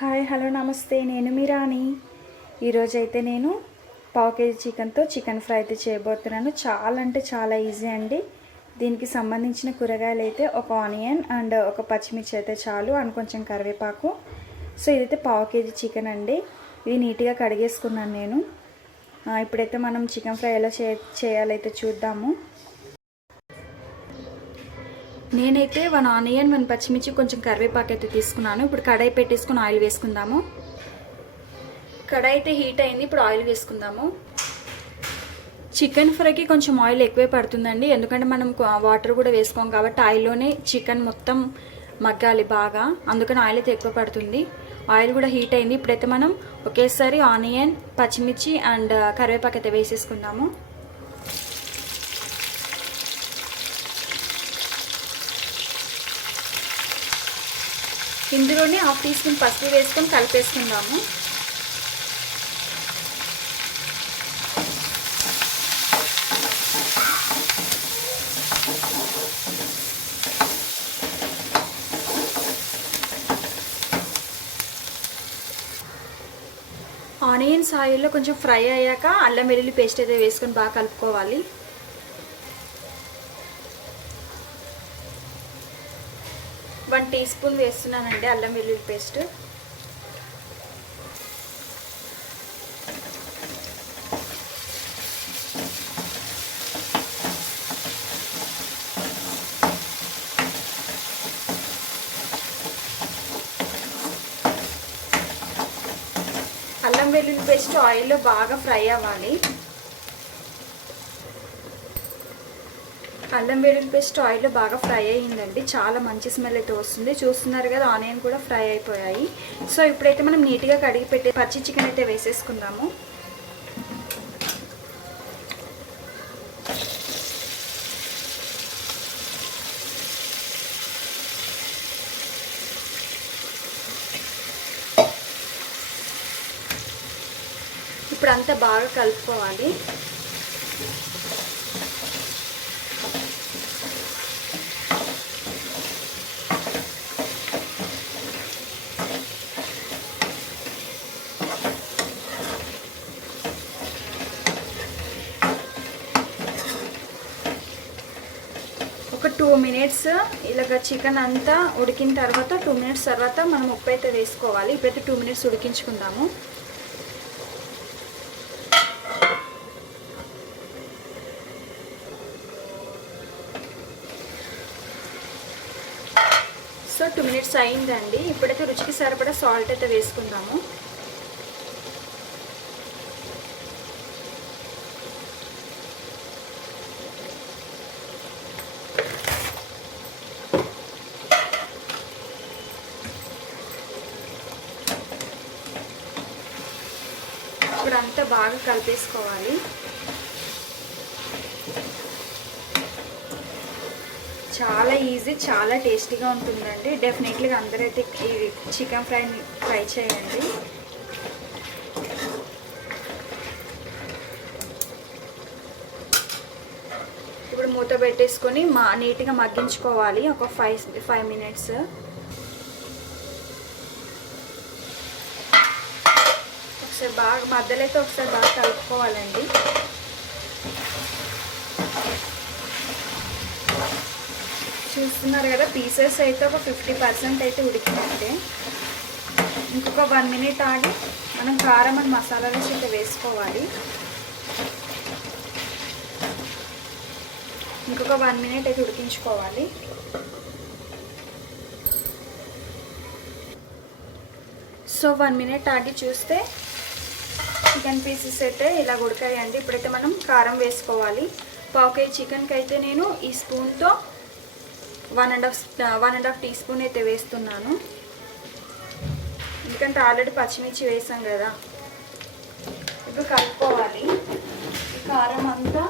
Hi hello నమస్తే, నేను మీ రాణి. ఈరోజైతే నేను పావు కేజీ చికెన్తో చికెన్ ఫ్రై అయితే చేయబోతున్నాను. చాలా అంటే చాలా ఈజీ అండి. దీనికి సంబంధించిన కూరగాయలు అయితే ఒక ఆనియన్ అండ్ ఒక పచ్చిమిర్చి అయితే చాలు, అండ్ కొంచెం కరివేపాకు. సో ఇదైతే పావు కేజీ చికెన్ అండి. ఇది నీట్గా కడిగేసుకున్నాను నేను. ఇప్పుడైతే మనం చికెన్ ఫ్రై ఎలా చేయాలైతే చూద్దాము. నేనైతే 1 ఆనియన్ 1 పచ్చిమిర్చి కొంచెం కరివేపాకు అయితే తీసుకున్నాను. ఇప్పుడు కడాయి పెట్టేసుకుని ఆయిల్ వేసుకుందాము. కడాయి అయితే హీట్ అయింది. ఇప్పుడు ఆయిల్ వేసుకుందాము. చికెన్ ఫ్రైకి కొంచెం ఆయిల్ ఎక్కువే పడుతుందండి, ఎందుకంటే మనం వాటర్ కూడా వేసుకోం కాబట్టి ఆయిల్లోనే చికెన్ మొత్తం మగ్గాలి బాగా, అందుకని ఆయిల్ అయితే ఎక్కువ పడుతుంది. ఆయిల్ కూడా హీట్ అయింది. ఇప్పుడైతే మనం ఒకేసారి ఆనియన్ పచ్చిమిర్చి అండ్ కరివేపాకు అయితే వేసేసుకుందాము. ఇందులోనే 1/2 టీ స్పూన్ పసుపు వేసుకొని కలిపేసుకుందాము. ఆనియన్స్ ఆయిల్లో కొంచెం ఫ్రై అయ్యాక అల్లం వెల్లుల్లి పేస్ట్ అయితే వేసుకొని బాగా కలుపుకోవాలి. 1 టీ స్పూన్ వేస్తున్నానండి అల్లం వెల్లుల్లి పేస్ట్. అల్లం వెల్లుల్లి పేస్ట్ ఆయిల్లో బాగా ఫ్రై అవ్వాలి. అల్లం వెల్లుల్లి పేస్ట్ ఆయిల్లో బాగా ఫ్రై అయ్యిందండి. చాలా మంచి స్మెల్ అయితే వస్తుంది. చూస్తున్నారు కదా, ఆనియన్ కూడా ఫ్రై అయిపోయాయి. సో ఇప్పుడైతే మనం నీట్గా కడిగి పెట్టి పచ్చి చికెన్ అయితే వేసేసుకుందాము. ఇప్పుడు అంతా బాగా కలుపుకోవాలి. ఒక 2 మినిట్స్ ఇలాగ చికెన్ అంతా ఉడికిన తర్వాత 2 మినిట్స్ తర్వాత మనం ఉప్పు అయితే వేసుకోవాలి. ఇప్పుడైతే 2 మినిట్స్ ఉడికించుకుందాము. సో 2 మినిట్స్ అయిందండి. ఇప్పుడైతే రుచికి సరిపడా సాల్ట్ అయితే వేసుకుందాము. ఇప్పుడంతా బాగా కలిపేసుకోవాలి. చాలా ఈజీ, చాలా టేస్టీగా ఉంటుందండి. డెఫినెట్లీగా అందరైతే ఈ చికెన్ ఫ్రైని ట్రై చేయండి. ఇప్పుడు మూత పెట్టేసుకొని నీట్గా మగ్గించుకోవాలి ఒక 5 మినిట్స్. ఒకసారి బాగా మధ్యలో అయితే ఒకసారి బాగా కలుపుకోవాలండి. చూస్తున్నారు కదా, పీసెస్ అయితే ఒక 50% అయితే ఉడికినట్టే. ఇంకొక 1 మినిట్ ఆగి మనం కారం అండ్ మసాలాలు అయితే వేసుకోవాలి. ఇంకొక 1 మినిట్ అయితే ఉడికించుకోవాలి. సో 1 మినిట్ ఆగి చూస్తే చికెన్ పీసెస్ అయితే ఇలా ఉడకాయండి. ఇప్పుడైతే మనం కారం వేసుకోవాలి. పావు కేజీ చికెన్కి అయితే నేను ఈ స్పూన్తో 1.5 టీ స్పూన్ అయితే వేస్తున్నాను, ఎందుకంటే ఆల్రెడీ పచ్చిమిర్చి వేసాం కదా. ఇప్పుడు కలుపుకోవాలి. ఈ కారం అంతా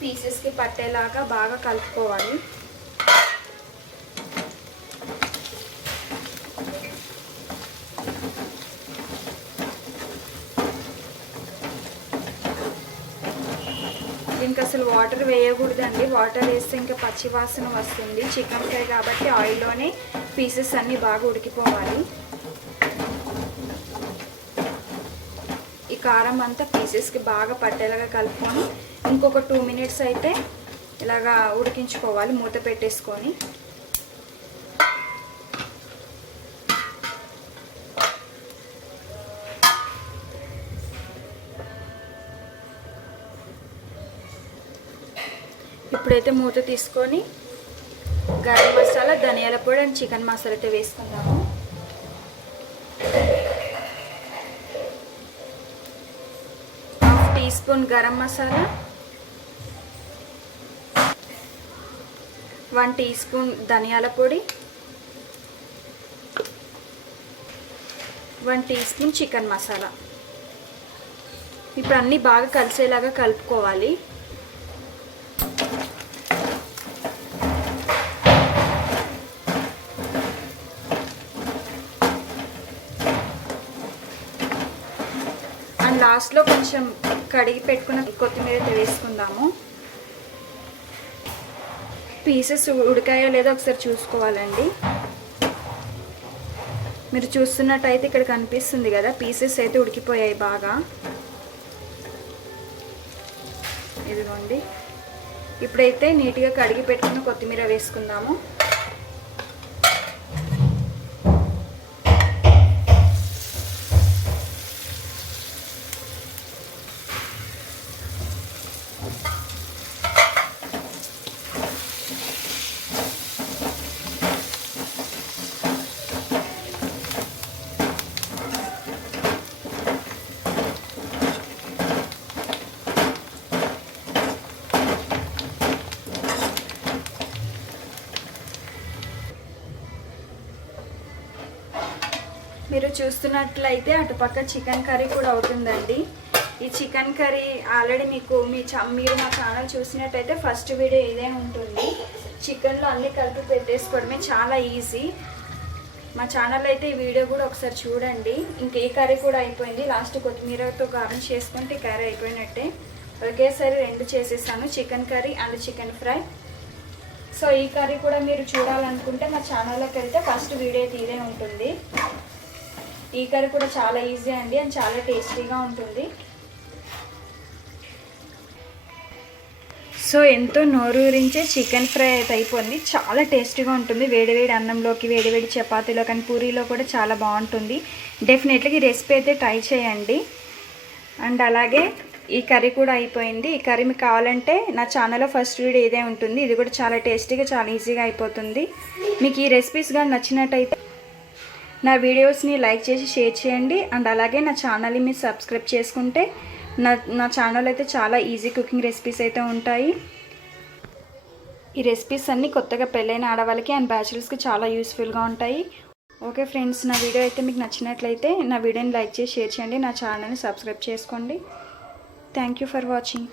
పీసెస్కి పట్టేలాగా బాగా కలుపుకోవాలి. దీనికి అసలు వాటర్ వేయకూడదండి. వాటర్ వేస్తే ఇంకా పచ్చి వాసన వస్తుంది. చికెన్ ఫ్రై కాబట్టి ఆయిల్లోనే పీసెస్ అన్నీ బాగా ఉడికిపోవాలి. ఈ కారం అంతా పీసెస్కి బాగా పట్టేలాగా కలుపుకొని ఇంకొక 2 మినిట్స్ అయితే ఇలాగా ఉడికించుకోవాలి మూత పెట్టేసుకొని. ఇప్పుడైతే మూత తీసుకొని గరం మసాలా, ధనియాల పొడి అండ్ చికెన్ మసాలా అయితే వేసుకుందాము. Half teaspoon garam masala, 1 teaspoon ధనియాల పొడి, 1 టీ స్పూన్ చికెన్ మసాలా. ఇప్పుడు అన్నీ బాగా కలిసేలాగా కలుపుకోవాలి. అండ్ లాస్ట్లో కొంచెం కడిగి పెట్టుకున్న కొత్తిమీర అయితే వేసుకుందాము. పీసెస్ ఉడికాయో లేదో ఒకసారి చూసుకోవాలండి. మీరు చూస్తున్నట్టయితే ఇక్కడ కనిపిస్తుంది కదా, పీసెస్ అయితే ఉడికిపోయాయి బాగా. ఇదిగోండి. ఇప్పుడైతే నీట్గా కడిగి పెట్టుకున్న కొత్తిమీర వేసుకుందాము. మీరు చూస్తున్నట్లయితే అటుపక్క చికెన్ కర్రీ కూడా అవుతుందండి. ఈ చికెన్ కర్రీ ఆల్రెడీ మీరు మా ఛానల్ చూసినట్టయితే ఫస్ట్ వీడియో ఇదే ఉంటుంది. చికెన్లో అన్నీ కలిపి పెట్టేసుకోవడమే చాలా ఈజీ. మా ఛానల్ అయితే ఈ వీడియో కూడా ఒకసారి చూడండి. ఇంకే కర్రీ కూడా అయిపోయింది. లాస్ట్ కొత్తిమీరతో గార్నిష్ చేసుకుంటే ఈ కర్రీ అయిపోయినట్టే. ఒకేసారి 2 చేసేసాను, chicken curry and chicken fry. So ఈ కర్రీ కూడా మీరు చూడాలనుకుంటే మా ఛానల్లోకి వెళ్తే ఫస్ట్ వీడియో ఇదే ఉంటుంది. ఈ కర్రీ కూడా చాలా ఈజీ అండి అండ్ చాలా టేస్టీగా ఉంటుంది. సో ఎంతో నోరూరించే చికెన్ ఫ్రై అయితే అయిపోయింది. చాలా టేస్టీగా ఉంటుంది. వేడివేడి అన్నంలోకి, వేడివేడి చపాతీలో కానీ పూరీలో కూడా చాలా బాగుంటుంది. డెఫినెట్లీ ఈ రెసిపీ అయితే ట్రై చేయండి. అండ్ అలాగే ఈ కర్రీ కూడా అయిపోయింది. ఈ కర్రీ మీకు కావాలంటే నా ఛానల్లో ఫస్ట్ వీడియో ఇదే ఉంటుంది. ఇది కూడా చాలా టేస్టీగా, చాలా ఈజీగా అయిపోతుంది. మీకు ఈ రెసిపీస్ కానీ నచ్చినట్టయితే నా వీడియోస్ని లైక్ చేసి షేర్ చేయండి. అండ్ అలాగే నా ఛానల్ని మీరు సబ్స్క్రైబ్ చేసుకుంటే నా ఛానల్ అయితే చాలా ఈజీ కుకింగ్ రెసిపీస్ అయితే ఉంటాయి. ఈ రెసిపీస్ అన్నీ కొత్తగా పెళ్ళైన ఆడవాళ్ళకి అండ్ బ్యాచిలర్స్కి చాలా యూస్ఫుల్గా ఉంటాయి. ఓకే ఫ్రెండ్స్, నా వీడియో అయితే మీకు నచ్చినట్లయితే నా వీడియోని లైక్ చేసి షేర్ చేయండి. నా ఛానల్ని సబ్స్క్రైబ్ చేసుకోండి. Thank you for watching.